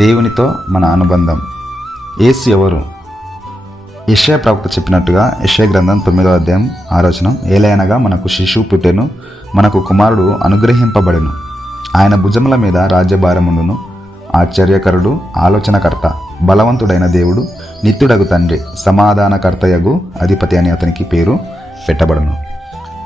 దేవునితో మన అనుబంధం. యేసు ఎవరు? యెషయా ప్రవక్త చెప్పినట్టుగా యెషయా గ్రంథం 9వ అధ్యాయం 6వ వచనం, ఏలయనగా మనకు శిశువు పుట్టెను, మనకు కుమారుడు అనుగ్రహింపబడెను, ఆయన భుజముల మీద రాజ్యభారముండును, ఆశ్చర్యకరుడు, ఆలోచనకర్త, బలవంతుడైన దేవుడు, నిత్యుడగు తండ్రి, సమాధానకర్తయగు అధిపతి అని అతనికి పేరు పెట్టబడును.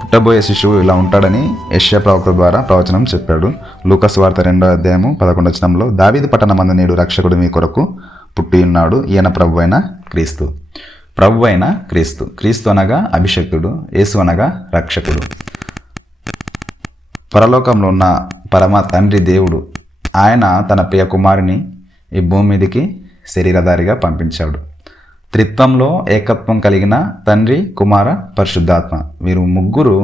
పుట్టబోయే శిశువు ఇలా ఉంటాడని యెషయా ప్రవక్త ద్వారా ప్రవచనం చెప్పాడు. లూకా సువార్త 2వ అధ్యాయము 11వ వచనంలో, దావీదు పట్టణమందు నేడు రక్షకుడు మీ కొరకు పుట్టి ఉన్నాడు, ఈయన ప్రభు అయిన క్రీస్తు. ప్రభు అయిన క్రీస్తు. క్రీస్తు అనగా అభిషక్తుడు, యేసు అనగా రక్షకుడు. పరలోకంలో ఉన్న పరమ తండ్రి దేవుడు, ఆయన తన ప్రియ కుమారుని ఈ భూమి మీదకి శరీరధారిగా పంపించాడు. త్రిత్వంలో ఏకత్వం కలిగిన తండ్రి, కుమార, పరిశుద్ధాత్మ, వీరు ముగ్గురు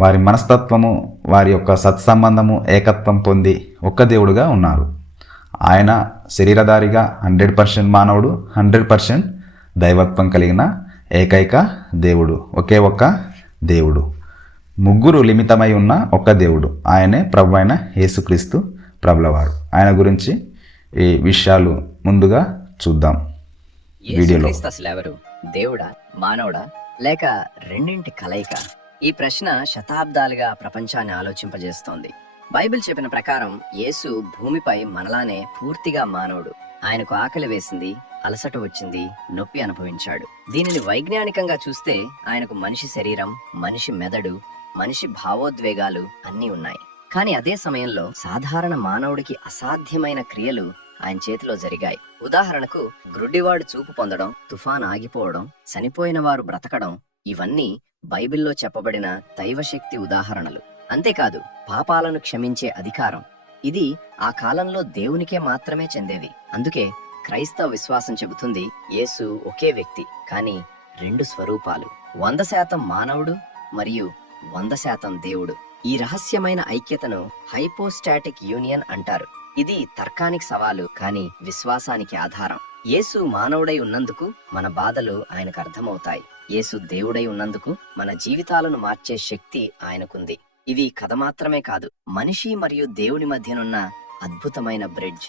వారి మనస్తత్వము, వారి యొక్క సత్సంబంధము, ఏకత్వం పొంది ఒక్క దేవుడుగా ఉన్నారు. ఆయన శరీరధారిగా 100% మానవుడు, 100% దైవత్వం కలిగిన ఏకైక దేవుడు, ఒకే ఒక్క దేవుడు. ముగ్గురు లిమితమై ఉన్న ఒక్క దేవుడు, ఆయనే ప్రభు అయిన యేసుక్రీస్తు ప్రభులవారు. ఆయన గురించి ఈ విషయాలు ముందుగా చూద్దాం వీడియోలో. అసలు ఎవరు? దేవుడా, మానవుడా, లేక రెండింటి కలయిక? ఈ ప్రశ్న శతాబ్దాలుగా ప్రపంచాన్ని ఆలోచింపజేస్తోంది. బైబిల్ చెప్పిన ప్రకారం యేసు భూమిపై మనలానే పూర్తిగా మానవుడు. ఆయనకు ఆకలి వేసింది, అలసట వచ్చింది, నొప్పి అనుభవించాడు. దీనిని వైజ్ఞానికంగా చూస్తే ఆయనకు మనిషి శరీరం, మనిషి మెదడు, మనిషి భావోద్వేగాలు అన్నీ ఉన్నాయి. కానీ అదే సమయంలో సాధారణ మానవుడికి అసాధ్యమైన క్రియలు ఆయన చేతిలో జరిగాయి. ఉదాహరణకు, గ్రుడ్డివాడు చూపు పొందడం, తుఫాన్ ఆగిపోవడం, చనిపోయిన వారు బ్రతకడం, ఇవన్నీ బైబిల్లో చెప్పబడిన దైవశక్తి ఉదాహరణలు. అంతేకాదు, పాపాలను క్షమించే అధికారం, ఇది ఆ కాలంలో దేవునికే మాత్రమే చెందేది. అందుకే క్రైస్తవ విశ్వాసం చెబుతుంది, యేసు ఒకే వ్యక్తి, కానీ 2 స్వరూపాలు, 100% మానవుడు మరియు 100% దేవుడు. ఈ రహస్యమైన ఐక్యతను హైపోస్టాటిక్ యూనియన్ అంటారు. ఇది తర్కానికి సవాలు, కానీ విశ్వాసానికి ఆధారం. యేసు మానవుడై ఉన్నందుకు మన బాధలు ఆయనకు అర్థమవుతాయి. యేసు దేవుడై ఉన్నందుకు మన జీవితాలను మార్చే శక్తి ఆయనకుంది. ఇవి కథ మాత్రమే కాదు, మనిషి మరియు దేవుని మధ్యనున్న అద్భుతమైన బ్రిడ్జ్.